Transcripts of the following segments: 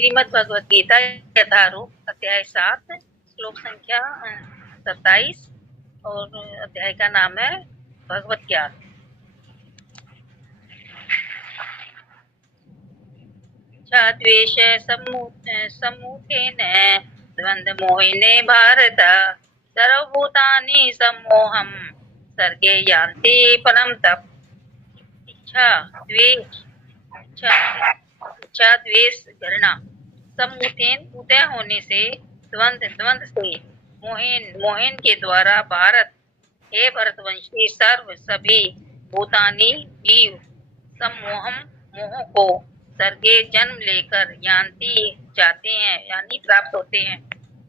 श्रीमद् भगवत गीता यथारूप अध्याय 7 श्लोक संख्या 27 और अध्याय का नाम है भगवत ज्ञान। द्वेष सम्मुखेन द्वंद्व मोहिने भारत सर्वभूतानि सम्मोहं सर्गे यान्ति परम तप। इच्छा द्वेष घृणा सम्मुखेन उदय होने से द्वंद्व से मोहन के द्वारा भारत हे भरतवंशी सर्व सभी भूतानी जीव सम्मोहम मोह को सर्गे जन्म लेकर यान्ति जाते हैं यानी प्राप्त होते हैं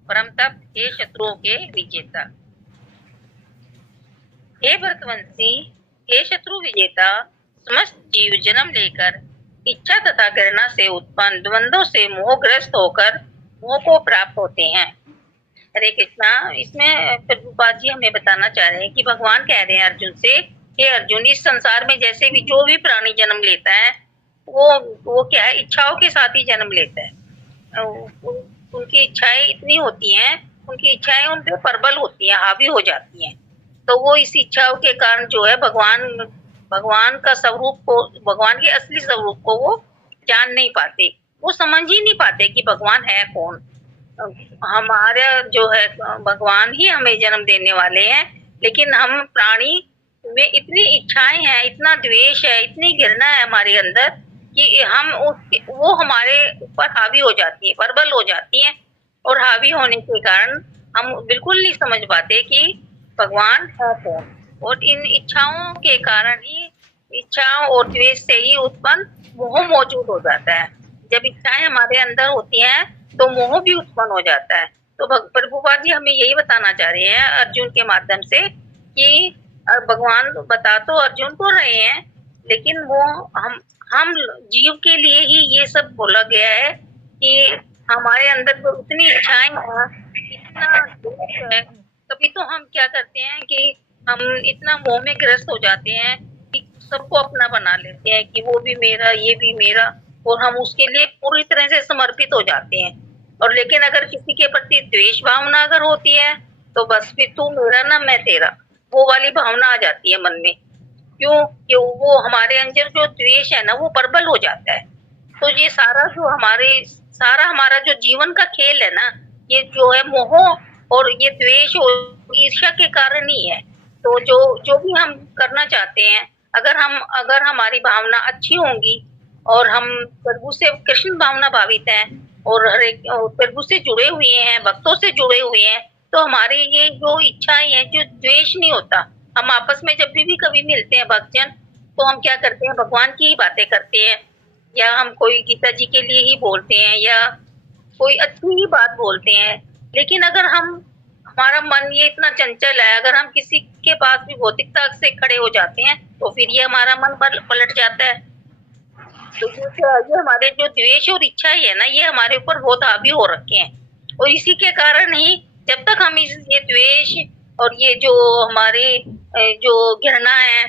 परम तप हे शत्रुओं के विजेता। हे भरतवंशी हे शत्रु विजेता, समस्त जीव जन्म लेकर इच्छा तथा घृणा से उत्पन्न द्वंद्वों से मोहग्रस्त होकर मोह को प्राप्त होते हैं। हरे कृष्णा। इसमें प्रभुपाद जी हमें बताना चाह रहे हैं कि भगवान कह रहे हैं अर्जुन से, हे अर्जुन, इस संसार में जैसे भी जो भी प्राणी जन्म लेता है वो क्या है, इच्छाओं के साथ ही जन्म लेता है। उनकी इच्छाएं इतनी होती हैं, उनकी इच्छाएं उन पे प्रबल होती हैं, हावी हो जाती हैं। तो वो इस इच्छाओं के कारण जो है भगवान का स्वरूप को, भगवान के असली स्वरूप को वो जान नहीं पाते, वो समझ ही नहीं पाते कि भगवान है कौन। हमारा जो है भगवान ही हमें जन्म देने वाले हैं, लेकिन हम प्राणी में इतनी इच्छाएं हैं, इतना द्वेष है, इतनी घृणा है हमारे अंदर कि वो हमारे ऊपर हावी हो जाती है, प्रबल हो जाती है। और हावी होने के कारण हम बिल्कुल नहीं समझ पाते कि भगवान है कौन। और इन इच्छाओं के कारण ही, इच्छाओं और द्वेष से ही उत्पन्न मोह मौजूद हो जाता है। जब इच्छाएं हमारे अंदर होती हैं तो मोह भी उत्पन्न हो जाता है। तो प्रभुपाद जी हमें यही बताना चाह रहे हैं अर्जुन के माध्यम से कि भगवान बता तो अर्जुन को रहे हैं, लेकिन वो हम जीव के लिए ही ये सब बोला गया है कि हमारे अंदर उतनी इच्छाएं हैं, इतना दुख है। कभी तो हम क्या करते हैं कि हम इतना मोह में ग्रस्त हो जाते हैं कि सबको अपना बना लेते हैं कि वो भी मेरा, ये भी मेरा, और हम उसके लिए पूरी तरह से समर्पित हो जाते हैं। और लेकिन अगर किसी के प्रति द्वेष भावना अगर होती है तो बस फिर तू मेरा ना मैं तेरा, वो वाली भावना आ जाती है मन में। क्यों वो हमारे अंदर जो द्वेष है ना वो प्रबल हो जाता है। तो ये सारा हमारा जो जीवन का खेल है ना, ये जो है मोह और ये द्वेष और ईर्ष्या के कारण ही है। तो जो भी हम करना चाहते हैं, अगर हमारी भावना अच्छी होंगी और हम प्रभु से कृष्ण भावना भावित हैं और प्रभु से जुड़े हुए हैं, भक्तों से जुड़े हुए हैं, तो हमारी ये जो इच्छाएं हैं, जो द्वेष नहीं होता। हम आपस में जब भी कभी मिलते हैं भक्तजन, तो हम क्या करते हैं, भगवान की ही बातें करते हैं, या हम कोई गीता जी के लिए ही बोलते हैं, या कोई अच्छी ही बात बोलते हैं। लेकिन अगर हमारा मन ये इतना चंचल है, अगर हम किसी के पास भी भौतिकता से खड़े हो जाते हैं तो फिर ये हमारा मन पलट जाता है। तो ये हमारे जो द्वेष और इच्छा है ना, ये हमारे ऊपर बहुत हावी हो रखे हैं। और इसी के कारण ही जब तक हम ये द्वेष और ये जो हमारे जो घृणा है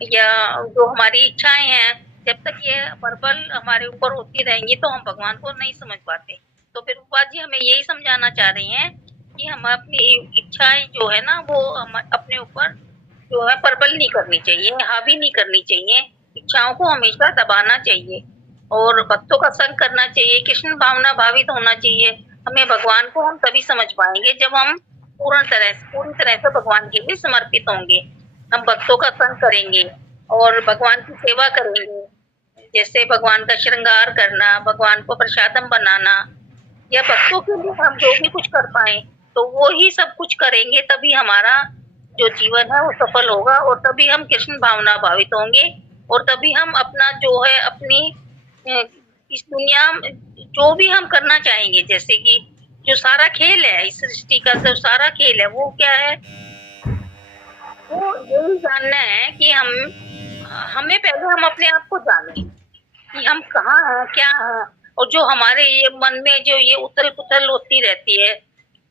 या जो हमारी इच्छाएं हैं, जब तक ये प्रबल हमारे ऊपर होती रहेंगी तो हम भगवान को नहीं समझ पाते। तो फिर प्रभुपाद जी हमें यही समझाना चाह रहे हैं कि हम अपनी इच्छाएं जो है ना वो हम अपने ऊपर जो है प्रबल नहीं करनी चाहिए, हावी नहीं करनी चाहिए। इच्छाओं को हमेशा दबाना चाहिए और भक्तों का संग करना चाहिए, कृष्ण भावना भावित होना चाहिए। हमें भगवान को हम तभी समझ पाएंगे जब हम पूरी तरह से भगवान के लिए समर्पित होंगे। हम भक्तों का संग करेंगे और भगवान की सेवा करेंगे, जैसे भगवान का श्रृंगार करना, भगवान को प्रसादम बनाना, या भक्तों के लिए हम जो भी कुछ कर पाए तो वो ही सब कुछ करेंगे। तभी हमारा जो जीवन है वो सफल होगा और तभी हम कृष्ण भावना भावित होंगे और तभी हम अपना जो है अपनी इस दुनिया जो भी हम करना चाहेंगे, जैसे कि जो सारा खेल है इस सृष्टि का, जो सारा खेल है वो क्या है, वो यही जानना है कि हमें पहले हम अपने आप को जाने कि हम कहाँ हैं, क्या हैं। और जो हमारे ये मन में जो ये उथल पुथल होती रहती है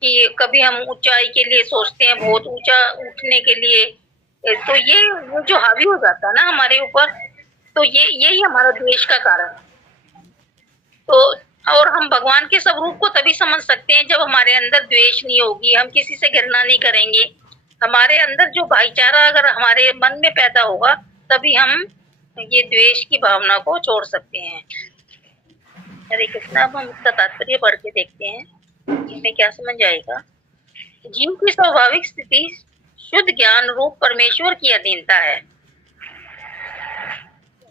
कि कभी हम ऊंचाई के लिए सोचते हैं, बहुत ऊंचा उठने के लिए, तो ये जो हावी हो जाता है ना हमारे ऊपर, तो यही हमारा द्वेष का कारण है। तो और हम हम भगवान के स्वरूप को तभी समझ सकते हैं जब हमारे अंदर द्वेष नहीं होगी, हम किसी से घृणा नहीं करेंगे, हमारे अंदर जो भाईचारा अगर हमारे मन में पैदा होगा तभी हम ये द्वेष की भावना को छोड़ सकते हैं। हरे कृष्णा। अब हम इसका तात्पर्य पढ़ के देखते हैं, हमें क्या समझ आएगा। जीव की स्वाभाविक स्थिति शुद्ध ज्ञान रूप परमेश्वर की अधीनता है।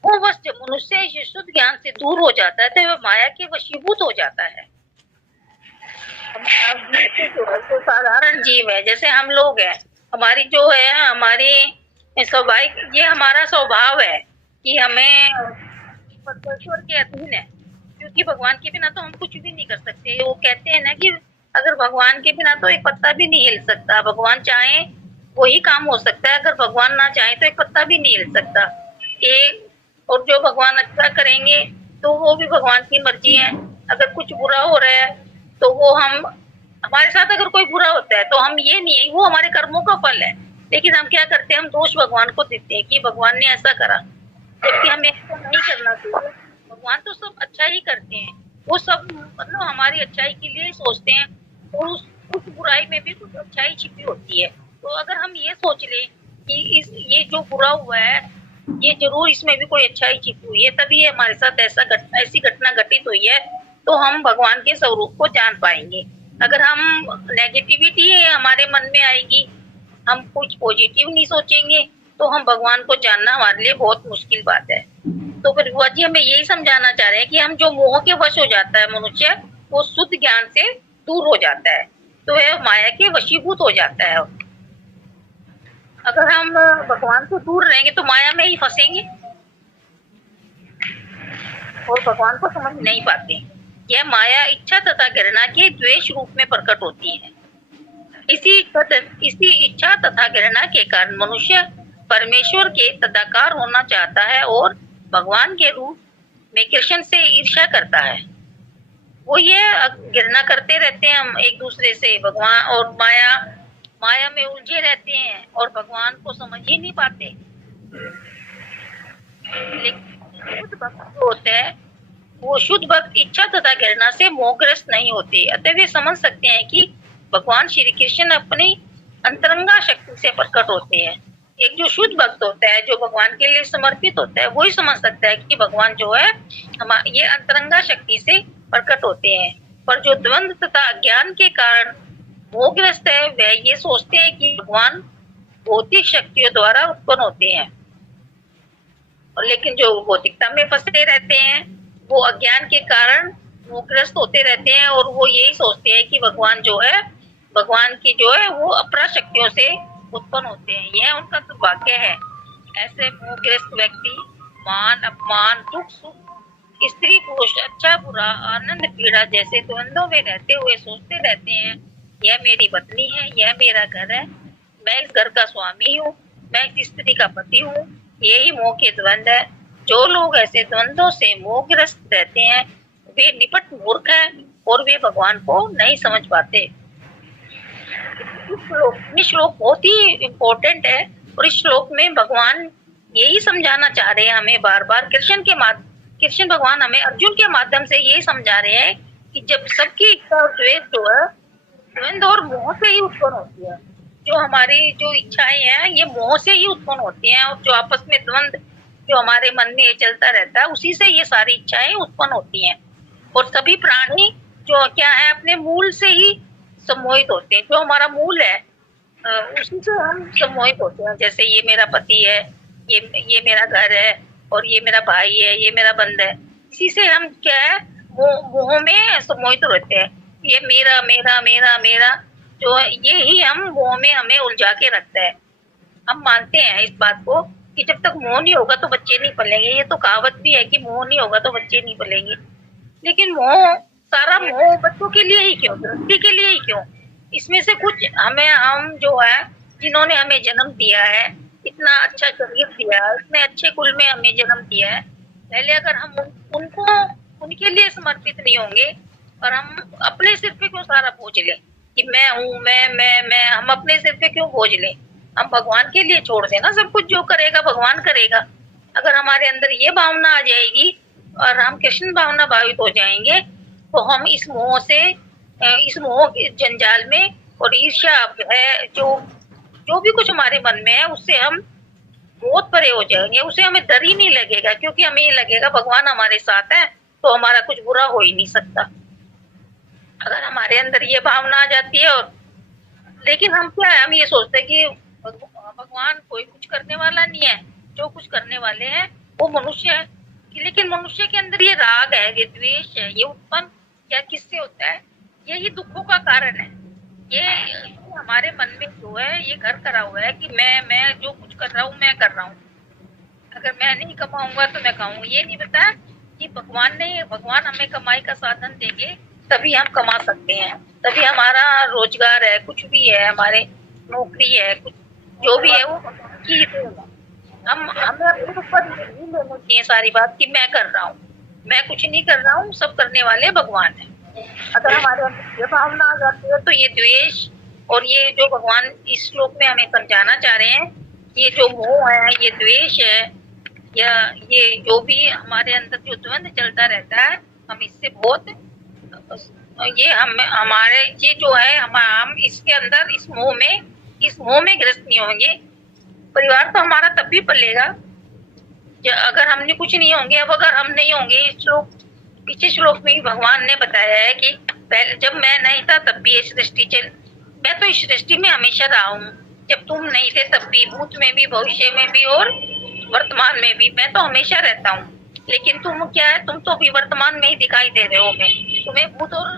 वो बस जब मनुष्य शुद्ध ज्ञान से दूर हो जाता है तो वह माया के वशीभूत हो जाता है। तो साधारण जीव है, जैसे हम लोग हैं, हमारी जो है हमारी स्वाभाविक ये हमारा स्वभाव है कि हमें परमेश्वर के अधीन है, क्योंकि भगवान के बिना तो हम कुछ भी नहीं कर सकते। वो कहते हैं ना कि अगर भगवान के बिना तो एक पत्ता भी नहीं हिल सकता, भगवान चाहे वही काम हो सकता है, अगर भगवान ना चाहे तो एक पत्ता भी नहीं हिल सकता। और जो भगवान अच्छा करेंगे तो वो भी भगवान की मर्जी है, अगर कुछ बुरा हो रहा है तो वो हमारे साथ अगर कोई बुरा होता है तो हम ये नहीं, वो हमारे कर्मों का फल है, लेकिन हम क्या करते हैं, हम दोष भगवान को देते हैं कि भगवान ने ऐसा करा, जबकि हमें ऐसा नहीं करना चाहिए। भगवान तो सब अच्छा ही करते हैं, वो सब मतलब हमारी अच्छाई के लिए ही सोचते हैं, और उस बुराई में भी कुछ अच्छाई छिपी होती है। तो अगर हम ये सोच लें कि ये जो बुरा हुआ है ये जरूर इसमें भी कोई अच्छाई छिपी हुई है, तभी ये हमारे साथ ऐसी घटना घटित हुई है, तो हम भगवान के स्वरूप को जान पाएंगे। अगर हम नेगेटिविटी हमारे मन में आएगी, हम कुछ पॉजिटिव नहीं सोचेंगे, तो हम भगवान को जानना हमारे लिए बहुत मुश्किल बात है। तो फिर बुआ जी हमें यही समझाना चाह रहे हैं कि हम जो मोह के वश हो जाता है मनुष्य, वो शुद्ध ज्ञान से दूर हो जाता है, तो वह माया के वशीभूत हो जाता है। अगर हम भगवान से दूर रहेंगे तो माया में ही फंसेंगे और भगवान को समझ नहीं पाते। यह माया इच्छा तथा घृणा के द्वेष रूप में प्रकट होती है। इसी इच्छा तथा घृणा के कारण मनुष्य परमेश्वर के तदाकार होना चाहता है और भगवान के रूप में कृष्ण से ईर्ष्या करता है। वो ये घृणा करते रहते हैं हम एक दूसरे से, भगवान और माया में उलझे रहते हैं और भगवान को समझ ही नहीं पाते। लेकिन शुद्ध भक्त होते हैं, वो शुद्ध भक्त इच्छा तथा घृणा से मोहग्रस्त नहीं होते, अतः वे समझ सकते हैं कि भगवान श्री कृष्ण अपनी अंतरंगा शक्ति से प्रकट होते हैं। एक जो शुद्ध भक्त होता है, जो भगवान के लिए समर्पित होता है, वही समझ सकता है कि भगवान जो है ये अंतरंगा शक्ति से प्रकट होते हैं। पर जो द्वंद्व तथा अज्ञान के कारण मोहग्रस्त है, वह ये सोचते हैं कि भगवान भौतिक शक्तियों द्वारा उत्पन्न होते हैं, और लेकिन जो भौतिकता में फंसे रहते हैं वो अज्ञान के कारण मोहग्रस्त होते रहते हैं, और वो यही सोचते हैं कि भगवान जो है, भगवान की जो है वो अपरा शक्तियों से उत्पन्न होते हैं। यह उनका दुर्भाग्य है। ऐसे मोहग्रस्त व्यक्ति मान अपमान दुख सुख स्त्री पुरुष अच्छा बुरा आनंद पीड़ा जैसे द्वंद्वों में रहते हुए सोचते रहते हैं, यह मेरी पत्नी है, यह मेरा घर है, मैं इस घर का स्वामी हूँ, मैं इस स्त्री का पति हूँ। यही मोह के द्वंद्व है। जो लोग ऐसे द्वंद्वों से मोहग्रस्त रहते हैं वे निपट मूर्ख हैं और वे भगवान को नहीं समझ पाते। इस श्लोक बहुत ही इम्पोर्टेंट है, और इस श्लोक में भगवान यही समझाना चाह रहे हैं हमें बार बार। कृष्ण भगवान हमें अर्जुन के माध्यम से यही समझा रहे हैं कि जब सबकी इच्छा और द्वेष जो है द्वंद्व और मोह से ही उत्पन्न होती है। जो हमारी जो इच्छाएं हैं ये मोह से ही उत्पन्न होती हैं, और जो आपस में द्वंद्व जो हमारे मन में चलता रहता है उसी से ये सारी इच्छाएं उत्पन्न होती हैं। और सभी प्राणी जो क्या है अपने मूल से ही सम्मोहित होते हैं। जो हमारा मूल है उसी से हम सम्मोहित होते हैं। जैसे ये मेरा पति है, ये मेरा घर है, और ये मेरा भाई है, ये मेरा बंदा है, इसी से हम क्या है मोह में सम्मोहित रहते हैं। ये मेरा मेरा मेरा मेरा जो ये ही हम मोह में हमें उलझा के रखता है। हम मानते हैं इस बात को कि जब तक मोह नहीं होगा तो बच्चे नहीं पलेंगे। ये तो कहावत भी है कि मोह नहीं होगा तो बच्चे नहीं पलेंगे। लेकिन मोह, सारा मोह बच्चों के लिए ही क्यों, गृहस्थी के लिए ही क्यों? इसमें से कुछ हम जो है जिन्होंने हमें जन्म दिया है, इतना अच्छा शरीर दिया है, इतने अच्छे कुल में हमें जन्म दिया है, पहले अगर हम उनको उनके लिए समर्पित नहीं होंगे और हम अपने सिर पे क्यों सारा बोझ लें कि मैं हूँ, मैं हम अपने सिर पे क्यों बोझ लें? हम भगवान के लिए छोड़ देना, सब कुछ जो करेगा भगवान करेगा। अगर हमारे अंदर ये भावना आ जाएगी और हम कृष्ण भावना भावित हो जाएंगे तो हम इस मोह के जंजाल में और ईर्ष्या है जो भी कुछ हमारे मन में है उससे हम बहुत परे हो जाएंगे। उसे हमें डर ही नहीं लगेगा, क्योंकि हमें ये लगेगा भगवान हमारे साथ है तो हमारा कुछ बुरा हो ही नहीं सकता। अगर हमारे अंदर ये भावना आ जाती है और लेकिन हम क्या है, हम ये सोचते हैं कि भगवान कोई कुछ करने वाला नहीं है, जो कुछ करने वाले हैं वो मनुष्य है। लेकिन मनुष्य के अंदर ये राग है, ये द्वेष है, ये उत्पन्न क्या किससे होता है? यही दुखों का कारण है। ये हमारे मन में जो है ये घर करा हुआ है कि मैं जो कुछ कर रहा हूँ मैं कर रहा हूँ, अगर मैं नहीं कमाऊंगा तो मैं खाऊंगा। ये नहीं पता कि भगवान हमें कमाई का साधन देंगे तभी हम कमा सकते हैं, तभी हमारा रोजगार है, कुछ भी है, हमारे नौकरी है, कुछ जो भी है वो की हम हमें अपने ऊपर नहीं लेना चाहिए सारी बात कि मैं कर रहा हूँ, मैं कुछ नहीं कर रहा हूँ, सब करने वाले भगवान है। अगर हमारे अंदर ये भावना आ जाती है तो ये द्वेष और ये जो भगवान इस श्लोक में हमें समझाना चाह रहे हैं, ये जो मोह है, ये द्वेष है, या ये जो भी हमारे अंदर जो द्वंद चलता रहता है, हम इससे बहुत ये हमारे ये जो है हम इसके अंदर इस मोह में ग्रस्त नहीं होंगे। परिवार तो हमारा तब भी पलेगा अगर हमने कुछ नहीं होंगे। अब अगर हम नहीं होंगे, पीछे श्लोक में ही भगवान ने बताया है कि पहले जब मैं नहीं था तब भी ये सृष्टि चल, मैं तो इस सृष्टि में हमेशा रहा हूँ, जब तुम नहीं थे तब भी, भूत में भी, भविष्य में भी और वर्तमान में भी, मैं तो हमेशा रहता हूँ। लेकिन तुम क्या है, तुम तो अभी वर्तमान में ही दिखाई दे रहे हो, तुम्हें भूत और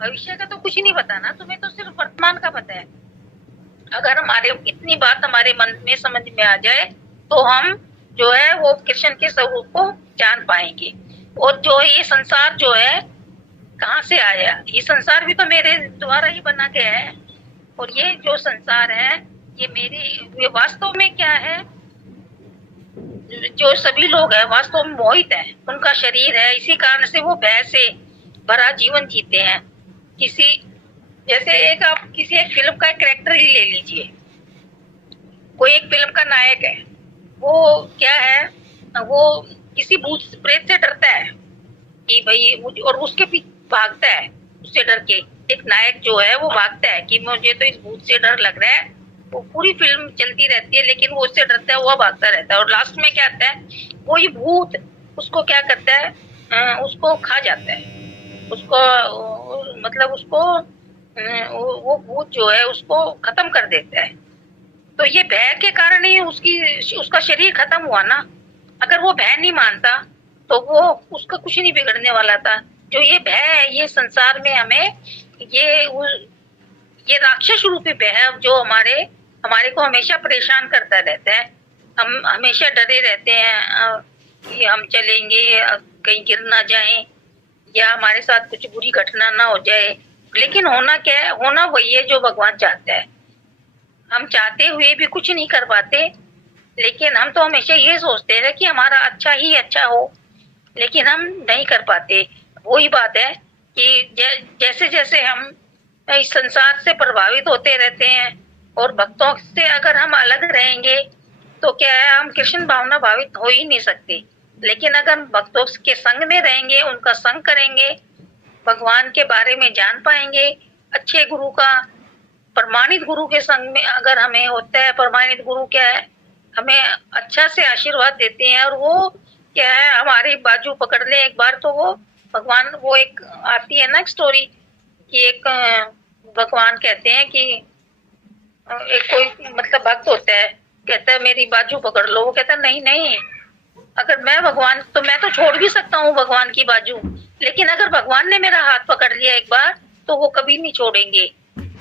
भविष्य का तो कुछ नहीं पता ना, तुम्हें तो सिर्फ वर्तमान का पता है। अगर हमारे इतनी बात हमारे मन में समझ में आ जाए तो हम जो है वो कृष्ण के स्वरूप को जान पाएंगे। और जो ये संसार जो है कहाँ से आया, ये संसार भी तो मेरे द्वारा ही बना गया है, और ये जो संसार है ये वास्तव में क्या है, जो सभी लोग हैं वास्तव में मोहित है, उनका शरीर है, इसी कारण से वो भय से भरा जीवन जीते हैं। जैसे आप किसी एक फिल्म का कैरेक्टर ही ले लीजिए, कोई एक फिल्म का नायक है, वो क्या है, वो किसी भूत प्रेत से डरता है कि भाई, और उसके पीछे भागता है उससे डर के। एक नायक जो है वो भागता है कि मुझे तो इस भूत से डर लग रहा है, वो पूरी फिल्म चलती रहती है लेकिन वो उससे डरता है, वो भागता रहता है, और लास्ट में क्या आता है, वो ये भूत उसको क्या करता है, उसको खा जाता है, उसको मतलब उसको वो भूत जो है उसको खत्म कर देता है। तो ये भय के कारण ही उसका शरीर खत्म हुआ ना। अगर वो भय नहीं मानता तो वो उसका कुछ नहीं बिगड़ने वाला था। जो ये भय है, ये संसार में हमें ये राक्षस रूपी भय है जो हमारे को हमेशा परेशान करता रहता है। हम हमेशा डरे रहते हैं कि हम चलेंगे कहीं गिर ना जाएं या हमारे साथ कुछ बुरी घटना ना हो जाए। लेकिन होना क्या है, होना वही है जो भगवान चाहता है। हम चाहते हुए भी कुछ नहीं कर पाते, लेकिन हम तो हमेशा ये सोचते हैं कि हमारा अच्छा ही अच्छा हो, लेकिन हम नहीं कर पाते। वही बात है कि जैसे जैसे हम इस संसार से प्रभावित होते रहते हैं और भक्तों से अगर हम अलग रहेंगे तो क्या है, हम कृष्ण भावना भावित हो ही नहीं सकते। लेकिन अगर भक्तों के संग में रहेंगे, उनका संग करेंगे, भगवान के बारे में जान पाएंगे, अच्छे गुरु का, प्रमाणित गुरु के संग में अगर हमें होता है, प्रमाणित गुरु क्या है, हमें अच्छा से आशीर्वाद देते हैं, और वो क्या है, हमारी बाजू पकड़ ले एक बार तो वो भगवान, वो एक आती है ना एक स्टोरी कि एक भगवान कहते हैं कि एक कोई मतलब भक्त होता है, कहता है मेरी बाजू पकड़ लो, वो कहता है नहीं नहीं, अगर मैं भगवान तो मैं तो छोड़ भी सकता हूँ भगवान की बाजू, लेकिन अगर भगवान ने मेरा हाथ पकड़ लिया एक बार तो वो कभी नहीं छोड़ेंगे,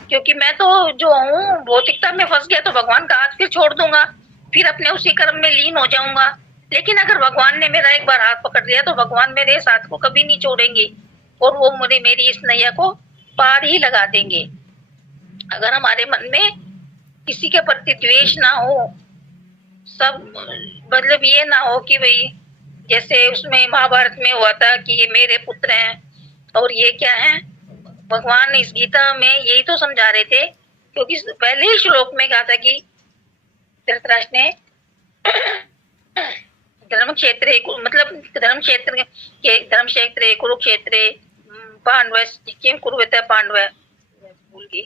क्योंकि मैं तो जो हूँ भौतिकता में फंस गया तो भगवान का हाथ फिर छोड़ दूंगा, फिर अपने उसी कर्म में लीन हो जाऊंगा। लेकिन अगर भगवान ने मेरा एक बार हाथ पकड़ लिया तो भगवान मेरे इस हाथ को कभी नहीं छोड़ेंगे और वो मेरी इस नैया को पार ही लगा देंगे। अगर हमारे मन में किसी के प्रति द्वेष ना हो, सब मतलब ये ना हो कि भाई जैसे उसमें महाभारत में हुआ था कि ये मेरे पुत्र हैं और ये क्या है, भगवान इस गीता में यही तो समझा रहे थे, क्योंकि पहले ही श्लोक में कहा था कि धृतराष्ट्र ने धर्म क्षेत्र मतलब धर्म क्षेत्र कुरुक्षेत्र पांडव किम कुरुते पांडव, भूल गई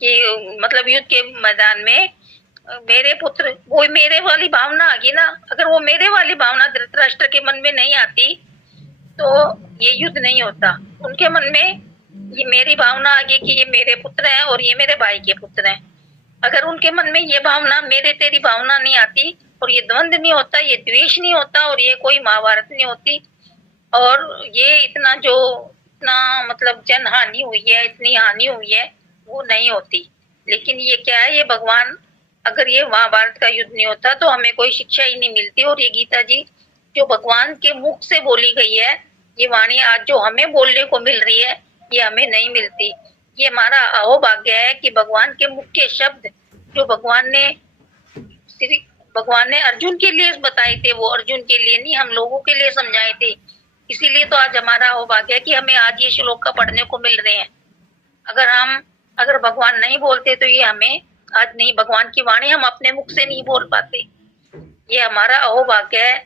कि मतलब युद्ध के मैदान में मेरे पुत्र, वो मेरे वाली भावना आ गई ना। अगर वो मेरे वाली भावना धृतराष्ट्र के मन में नहीं आती तो ये युद्ध नहीं होता। उनके मन में ये मेरी भावना आ गई कि ये मेरे पुत्र हैं और ये मेरे भाई के पुत्र हैं। अगर उनके मन में ये भावना, मेरे तेरी भावना नहीं आती और ये द्वंद्व नहीं होता, ये द्वेष नहीं होता और ये कोई महाभारत नहीं होती और ये इतना मतलब जन हानि हुई है, इतनी हानि हुई है, वो नहीं होती। लेकिन ये क्या है, ये भगवान, अगर ये महाभारत का युद्ध नहीं होता तो हमें कोई शिक्षा ही नहीं मिलती। और ये गीता जी जो भगवान के मुख से बोली गई है, ये वाणी आज जो हमें बोलने को मिल रही है, ये हमें नहीं मिलती। ये हमारा अहोभाग्य है कि भगवान के मुख के शब्द जो भगवान ने अर्जुन के लिए बताए थे, वो अर्जुन के लिए नहीं, हम लोगों के लिए समझाए थे। इसीलिए तो आज हमारा अहोभाग्य है कि हमें आज ये श्लोक का पढ़ने को मिल रहे हैं। अगर भगवान नहीं बोलते तो ये हमें आज नहीं, भगवान की वाणी हम अपने मुख से नहीं बोल पाते। ये हमारा अहोभाग्य है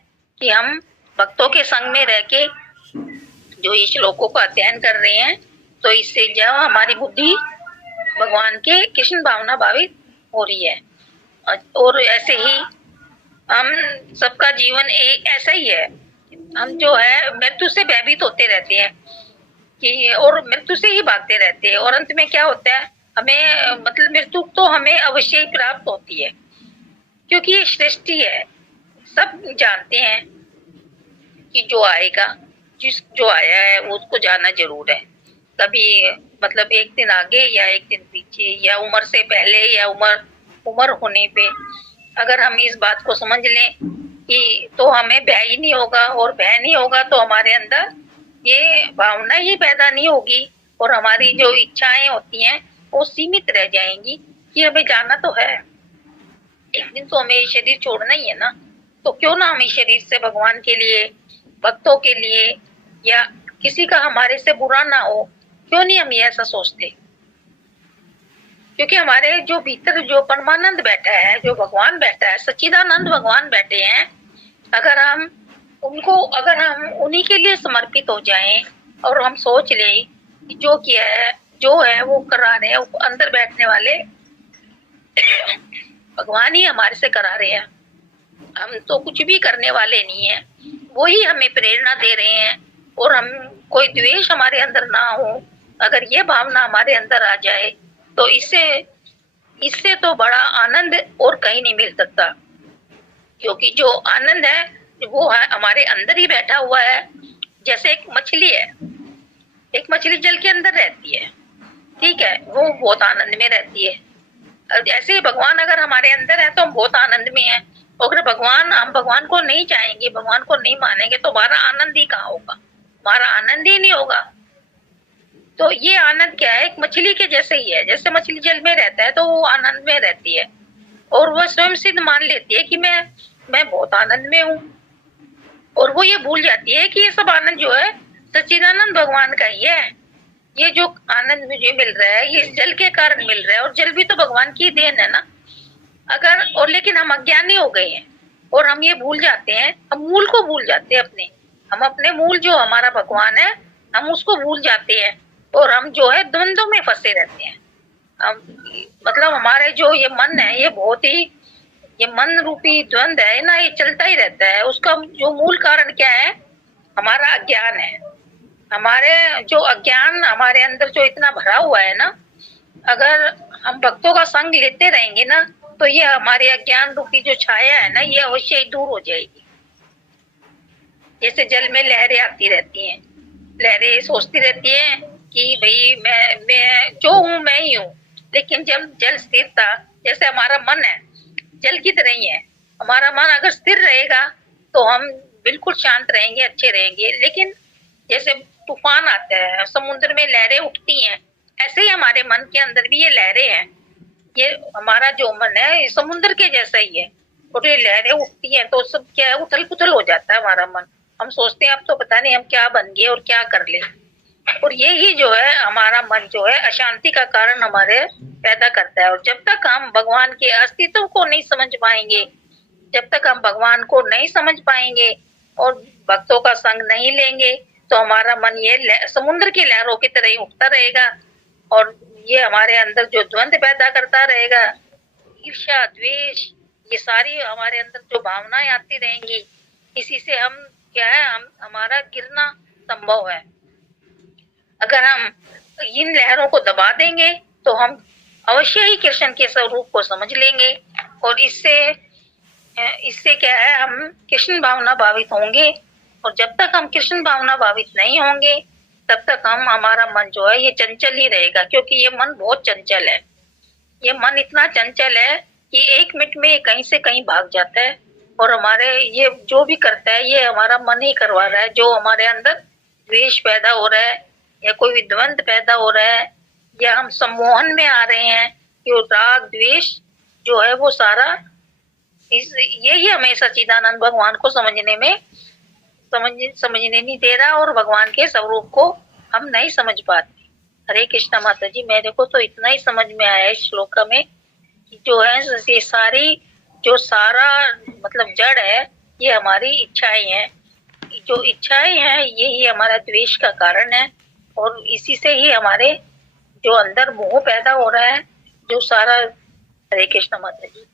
कि हम भक्तों के संग में रह के जो ये श्लोकों का अध्ययन कर रहे हैं, तो इससे जो हमारी बुद्धि भगवान के कृष्ण भावना भावित हो रही है। और ऐसे ही हम सबका जीवन एक ऐसा ही है, हम जो है मृत्यु से भयभीत होते रहते हैं कि, और मृत्यु से ही भागते रहते हैं। और अंत में क्या होता है, हमें मतलब मृत्यु तो हमें अवश्य ही प्राप्त होती है, क्योंकि ये सृष्टि है। सब जानते हैं कि जो आएगा, जो आया है वो उसको जाना जरूर है। कभी मतलब एक दिन आगे या एक दिन पीछे, या उम्र से पहले या उम्र होने पे, अगर हम इस बात को समझ लें कि तो हमें भय ही नहीं होगा। और भय नहीं होगा तो हमारे अंदर ये भावना ही पैदा नहीं होगी और हमारी जो इच्छाएं होती हैं वो सीमित रह जाएंगी कि हमें जाना तो है, एक दिन तो हमें ये शरीर छोड़ना ही है ना। तो क्यों ना हम इस शरीर से भगवान के लिए, भक्तों के लिए, या किसी का हमारे से बुरा ना हो, क्यों नहीं हम ये ऐसा सोचते। क्योंकि हमारे जो भीतर जो परमानंद बैठा है, जो भगवान बैठा है, सच्चिदानंद भगवान बैठे हैं, अगर हम उन्हीं के लिए समर्पित हो जाएं और हम सोच लें कि जो किया है, जो है वो करा रहे हैं, अंदर बैठने वाले भगवान ही हमारे से करा रहे हैं, हम तो कुछ भी करने वाले नहीं है, वो ही हमें प्रेरणा दे रहे हैं। और हम कोई द्वेष हमारे अंदर ना हो, अगर ये भावना हमारे अंदर आ जाए तो इससे तो बड़ा आनंद और कहीं नहीं मिल सकता। क्योंकि जो आनंद है वो है हमारे अंदर ही बैठा हुआ है। जैसे एक मछली है, एक मछली जल के अंदर रहती है, ठीक है, वो बहुत आनंद में रहती है। जैसे ही भगवान अगर हमारे अंदर है तो हम बहुत आनंद में हैं। अगर हम भगवान को नहीं चाहेंगे, भगवान को नहीं मानेंगे तो हमारा आनंद ही कहाँ होगा, हमारा आनंद ही नहीं होगा। तो ये आनंद क्या है, एक मछली के जैसे ही है। जैसे मछली जल में रहता है तो वो आनंद में रहती है और वो स्वयं सिद्ध मान लेती है कि मैं बहुत आनंद में हूँ। और वो ये भूल जाती है कि ये सब आनंद जो है सच्चिदानंद भगवान का ही है। ये जो आनंद मुझे मिल रहा है ये जल के कारण मिल रहा है, और जल भी तो भगवान की देन है ना। लेकिन हम अज्ञानी हो गए हैं और हम ये भूल जाते हैं, हम मूल को भूल जाते हैं हम अपने मूल जो हमारा भगवान है, हम उसको भूल जाते हैं और हम जो है द्वंद्व में फंसे रहते हैं। मतलब हमारे जो ये मन है, ये बहुत ही, ये मन रूपी द्वंद्व है ना, ये चलता ही रहता है। उसका जो मूल कारण क्या है, हमारा अज्ञान है। हमारे जो अज्ञान हमारे अंदर जो इतना भरा हुआ है ना, अगर हम भक्तों का संग लेते रहेंगे ना तो ये हमारे अज्ञान रूपी जो छाया है ना, ये अवश्य ही दूर हो जाएगी। जैसे जल में लहरें आती रहती हैं, लहरें सोचती रहती हैं कि भाई मैं जो हूँ मैं ही हूँ। लेकिन जब जल स्थिर था, जैसे हमारा मन है जल की तरह ही है, हमारा मन अगर स्थिर रहेगा तो हम बिल्कुल शांत रहेंगे, अच्छे रहेंगे। लेकिन जैसे तूफान आता है, समुद्र में लहरें उठती हैं, ऐसे ही हमारे मन के अंदर भी ये लहरें हैं। ये हमारा जो मन है ये समुद्र के जैसा ही है, और ये लहरें उठती हैं तो सब क्या है, उथल पुथल हो जाता है हमारा मन। हम सोचते हैं अब तो पता नहीं हम क्या बन गए और क्या कर ले। और ये ही जो है हमारा मन जो है अशांति का कारण हमारे पैदा करता है। और जब तक हम भगवान के अस्तित्व को नहीं समझ पाएंगे, जब तक हम भगवान को नहीं समझ पाएंगे और भक्तों का संग नहीं लेंगे, तो हमारा मन ये समुद्र की लहरों की तरह ही उठता रहेगा और ये हमारे अंदर जो द्वंद्व पैदा करता रहेगा, ईर्ष्या, द्वेष, ये सारी हमारे अंदर जो भावनाएं आती रहेंगी, इसी से हम क्या है, हम हमारा गिरना संभव है। अगर हम इन लहरों को दबा देंगे तो हम अवश्य ही कृष्ण के स्वरूप को समझ लेंगे और इससे क्या है, हम कृष्ण भावना भावित होंगे। और जब तक हम कृष्ण भावना भावित नहीं होंगे तब तक हमारा मन जो है ये चंचल ही रहेगा, क्योंकि ये मन बहुत चंचल है। ये मन इतना चंचल है कि 1 मिनट में ये कहीं से कहीं भाग जाता है और हमारे ये जो भी करता है ये हमारा मन ही करवा रहा है। जो हमारे अंदर द्वेष पैदा हो रहा है या कोई विद्वंद पैदा हो रहा है या हम सम्मोहन में आ रहे हैं, कि राग द्वेष जो है वो सारा यही हमें सच्चिदानंद भगवान को समझने नहीं दे रहा और भगवान के स्वरूप को हम नहीं समझ पाते। हरे कृष्णा माता जी, मेरे को तो इतना ही समझ में आया इस श्लोक में कि जो है ये सारा मतलब जड़ है, ये हमारी इच्छाएं हैं। जो इच्छाएं हैं यही हमारा द्वेष का कारण है और इसी से ही हमारे जो अंदर मोह पैदा हो रहा है जो सारा। हरे कृष्णा माता जी।